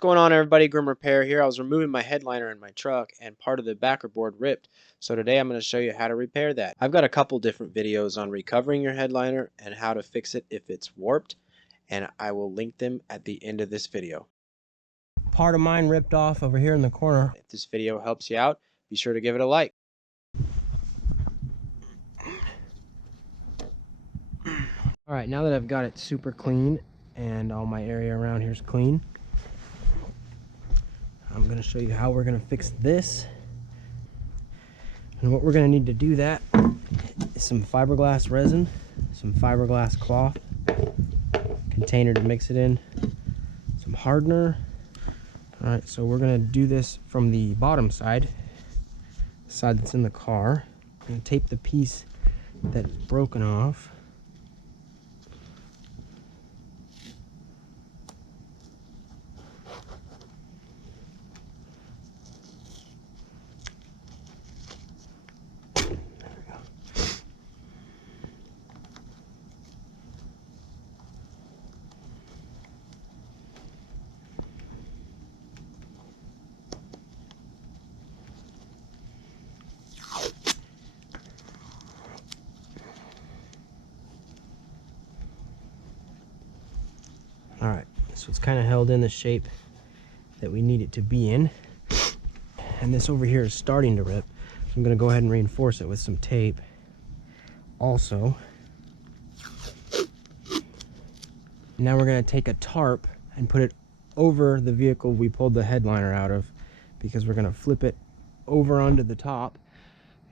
What's going on, everybody? Grim Repair here. I was removing my headliner in my truck and part of the backer board ripped. So today I'm going to show you how to repair that. I've got a couple different videos on recovering your headliner and how to fix it if it's warped, and I will link them at the end of this video. Part of mine ripped off over here in the corner. If this video helps you out, be sure to give it a like. Alright, now that I've got it super clean and all my area around here is clean, I'm going to show you how we're going to fix this. And what we're going to need to do that is some fiberglass resin, some fiberglass cloth, container to mix it in, some hardener. Alright, so we're going to do this from the bottom side, the side that's in the car. I'm going to tape the piece that's broken off. Alright, so it's kind of held in the shape that we need it to be in. And this over here is starting to rip. So I'm going to go ahead and reinforce it with some tape. Also, now we're going to take a tarp and put it over the vehicle we pulled the headliner out of, because we're going to flip it over onto the top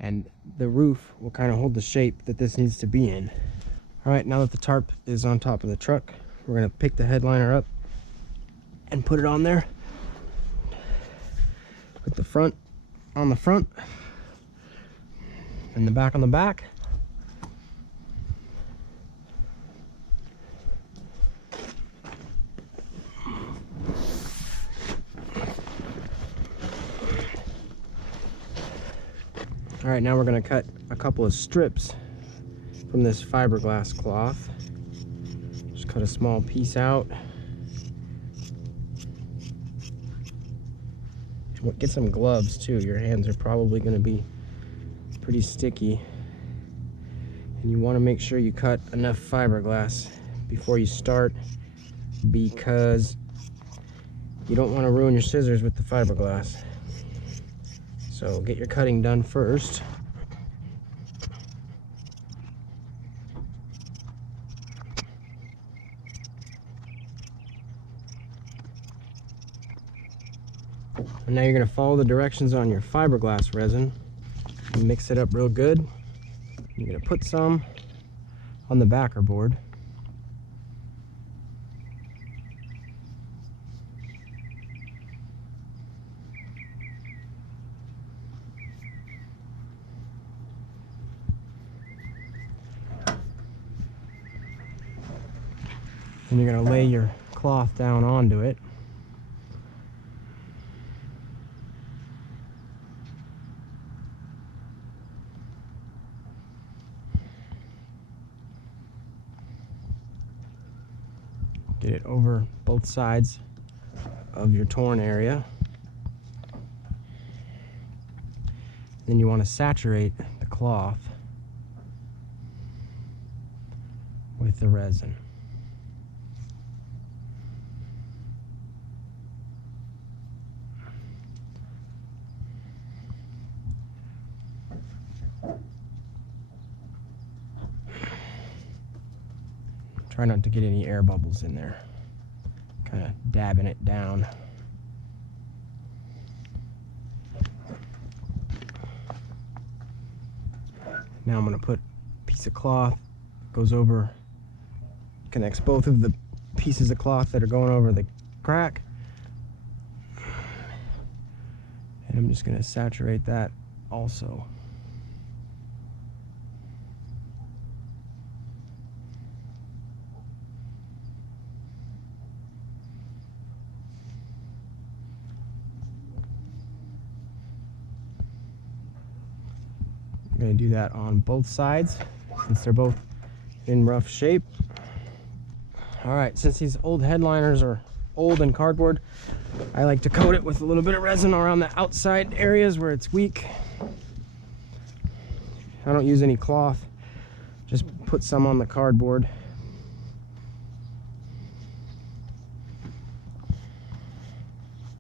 and the roof will kind of hold the shape that this needs to be in. Alright, now that the tarp is on top of the truck, we're going to pick the headliner up and put it on there. Put the front on the front and the back on the back. Alright, now we're going to cut a couple of strips from this fiberglass cloth. Just cut a small piece out. Get some gloves too. Your hands are probably going to be pretty sticky. And you want to make sure you cut enough fiberglass before you start, because you don't want to ruin your scissors with the fiberglass. So get your cutting done first. And now you're going to follow the directions on your fiberglass resin and mix it up real good. You're going to put some on the backer board. And you're going to lay your cloth down onto it. Get it over both sides of your torn area. Then you want to saturate the cloth with the resin. Try not to get any air bubbles in there. Kind of dabbing it down. Now I'm going to put a piece of cloth, goes over, connects both of the pieces of cloth that are going over the crack. And I'm just going to saturate that also. I'm going to do that on both sides since they're both in rough shape. All right, since these old headliners are old and cardboard, I like to coat it with a little bit of resin around the outside areas where it's weak. I don't use any cloth, just put some on the cardboard.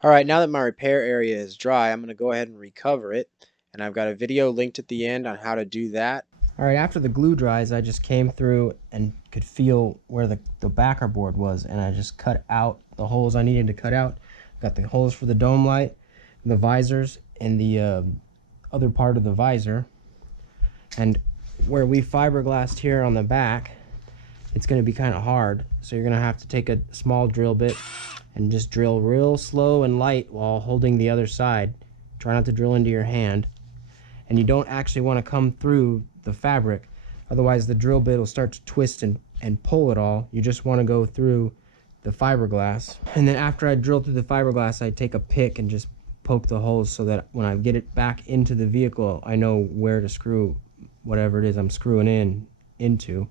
All right, now that my repair area is dry, I'm going to go ahead and recover it. And I've got a video linked at the end on how to do that. All right, after the glue dries, I just came through and could feel where the backer board was, and I just cut out the holes I needed to cut out. Got the holes for the dome light, the visors, and the other part of the visor. And where we fiberglassed here on the back, it's going to be kind of hard, so you're going to have to take a small drill bit and just drill real slow and light while holding the other side. Try not to drill into your hand. And you don't actually want to come through the fabric, otherwise the drill bit will start to twist and pull it all. You just want to go through the fiberglass. And then after I drill through the fiberglass, I take a pick and just poke the holes so that when I get it back into the vehicle, I know where to screw whatever it is I'm screwing into.